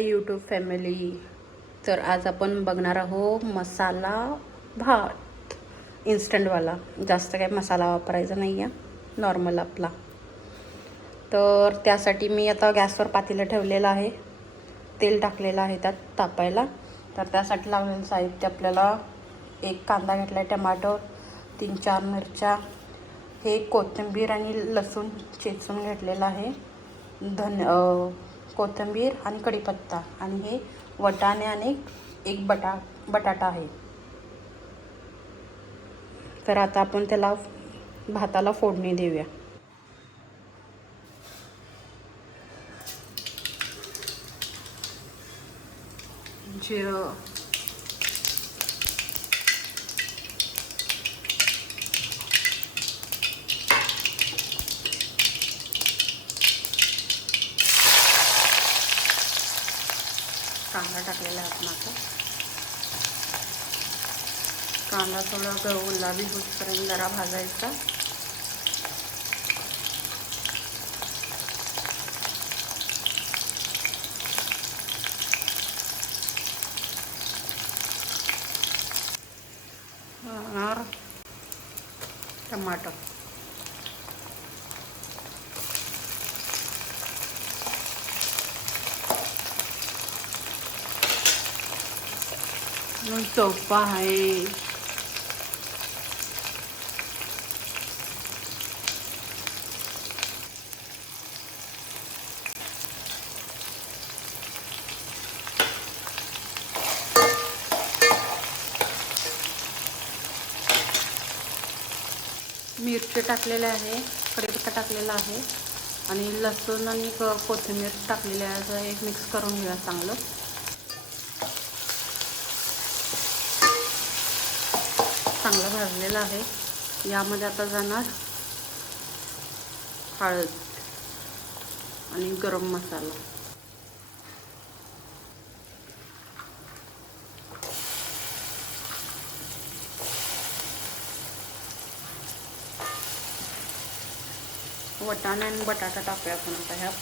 YouTube family, तर आज आपण बघणार आहोत मसाला भात इन्स्टंटवाला. जास्त काय मसाला वापरायचा नाही आहे, नॉर्मल आपला. तर त्यासाठी मी आता गॅसवर पातेलं ठेवलेलं आहे, तेल टाकलेलं आहे त्यात तापायला. तर त्यासाठी लागलेलं साहित्य आपल्याला एक कांदा घेतला आहे, टमाटर, 3-4 मिरच्या, हे कोथिंबीर आणि लसूण चेचून घेतलेलं आहे, कोथिंबीर आणि कढीपत्ता, आणि हे वटाणे आणि एक बटाटा आहे. तर आता आपण त्याला भाताला फोडणी देऊया. जिरं, कांदा टाकलेला आहे आपण आता. कांदा थोडा गुलाबी होईपर्यंत जरा भाजायचा. टमाटर, चौपा आहे, मिरची टाकलेले आहे, कढीपत्ता टाकलेला आहे, आणि लसूण आणि कोथिंबीर टाकलेले आहे. एक मिक्स करून घेऊया चांगलं. चांगलं भाजलेलं आहे. यामध्ये आता जाणार हळद आणि गरम मसाला. वटाणा आणि बटाटा टाकूया आपण आता ह्यात.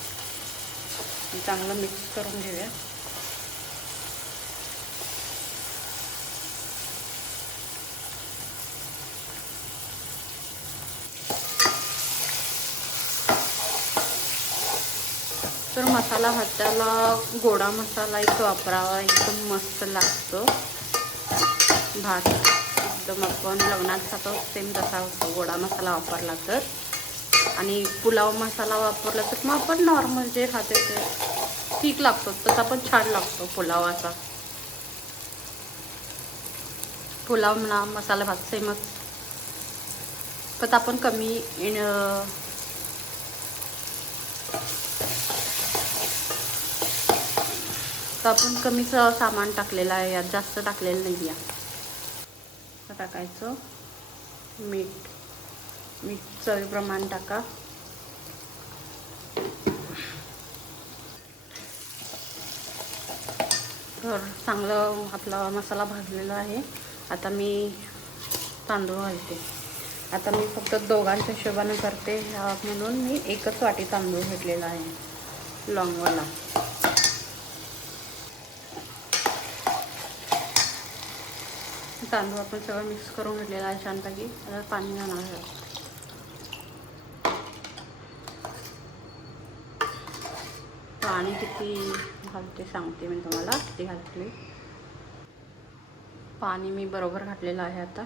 चांगलं मिक्स करून घेऊया. तर मसाला भाताला गोडा मसाला एक वापरावा, एकदम मस्त लागतो भात. एकदम आपण लग्नात खातो सेम तसा होतो गोडा मसाला वापरला तर. आणि पुलाव मसाला वापरला तर मग आपण नॉर्मल जे खाते ते ठीक लागतो, तसा पण छान लागतो पुलावाचा. पुलाव म्हणा मसाला भात सेमच, पण आपण कमी तर आपण कमीच सामान टाकलेलं आहे, यात जास्त टाकलेलं नाही आहे. टाकायचं मीठ, चवीप्रमाणे टाका. तर चांगलं आपला मसाला भाजलेला आहे. आता मी तांदूळ घालते. आता मी फक्त दोघांच्या हिशोबाने करते म्हणून मी एकच वाटी तांदूळ घेतलेला आहे लॉंगवाला. तांदूळ आपण सगळं मिक्स करून घेतलेला आहे छानपैकी. आता पाणी घालणार आहे. पाणी किती घालते सांगते मी तुम्हाला, किती घातले. पाणी मी बरोबर घातलेलं आहे. आता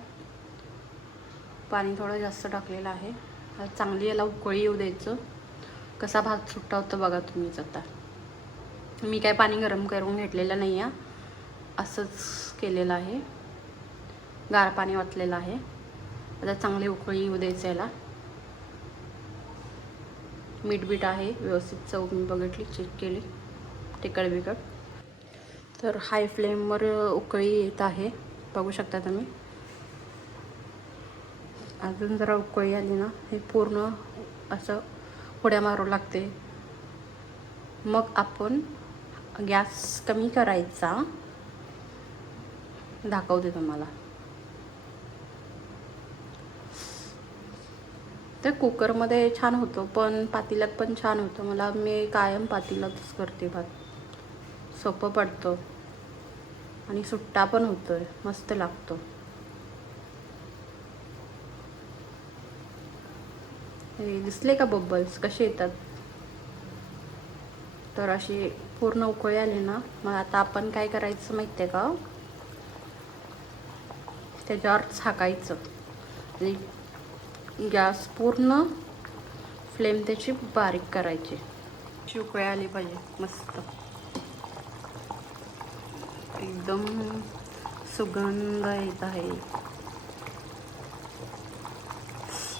पाणी थोडं जास्त टाकलेलं आहे. चांगली याला उकळी येऊ द्यायचं. कसा भात सुट्टा होतो बघा तुम्हीच. आता मी काय पाणी गरम करून घेतलेलं नाही आहे, असंच केलेलं आहे. गार पाणी ओतलेलं आहे. आता चांगली उकळी येऊ द्यायचं याला. मीठ आहे व्यवस्थित, चव मी बघितली, चेक केली, तिखट. तर हाय फ्लेमवर उकळी येत आहे, बघू शकता तुम्ही. अजून जरा उकळी आली ना, हे पूर्ण असं उड्या मारू लागते. मग आपण गॅस कमी करायचा. दाखवते तुम्हाला. ते कुकरमध्ये छान होतो, पण पातेल्यात पण छान होतं. मी कायम पातेल्यातच करते भात. सोपं पडतं आणि सुट्टा पण होतोय, मस्त लागतो. हे दिसले का बबल्स कसे येतात? तर अशी पूर्ण उकळी आली ना, मग आता आपण काय करायचं माहिती आहे का, त्याच्यावर झाकायचं आणि गॅस पूर्ण फ्लेम त्याची बारीक करायची. उकळी आली पाहिजे मस्त, एकदम सुगंध येत आहे.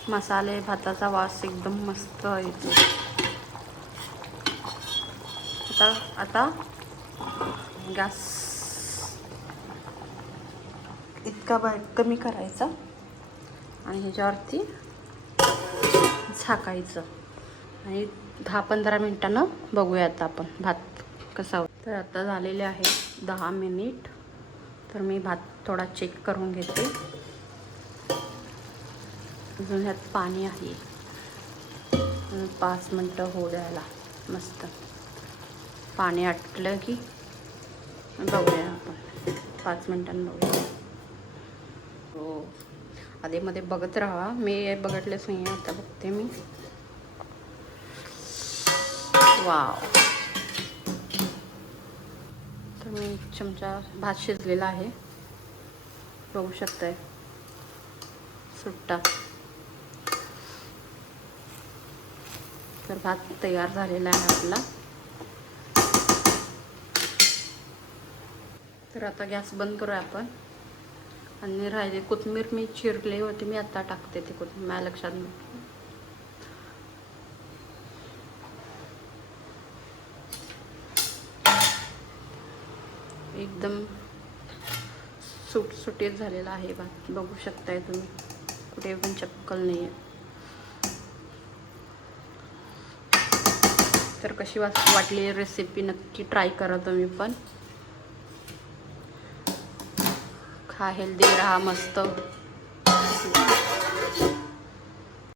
मसाले भाताचा वास एकदम मस्त येतो. आता गॅस इतका कमी करायचा आणि ह्याच्यावरती झाकायचं आणि 10-15 मिनिटांनं बघूया आता आपण भात कसा होता. तर आता झालेले आहे 10 मिनिट. तर मी भात थोडा चेक करून घेते. अजून ह्यात पाणी आहे, 5 मिनटं होऊ द्यायला. मस्त पाणी आटलं की बघूया आपण 5 मिनिटांनी बघूया. हो, आधीमध्ये बघत राहा, मी बघितलेच नाही, आता बघते मी. वाव, तर मी 1 चमचा भात शिजलेला आहे, बघू शकताय, सुट्टा. तर भात तयार झालेला आहे आपला. तर आता गॅस बंद करूया आपण. आणि राहिले कोथिंबीर मी चिरली होती, मी आता टाकते ती कोथिंबीर, माझ्या लक्षात नाही. एकदम सुटसुटीत झालेला आहे भात, बघू शकताय तुम्ही, कुठे पण चक्कल नाही आहे. तर कशी वाटली रेसिपी नक्की ट्राय करा तुम्ही पण. खा, हेल्दी राहा, मस्त.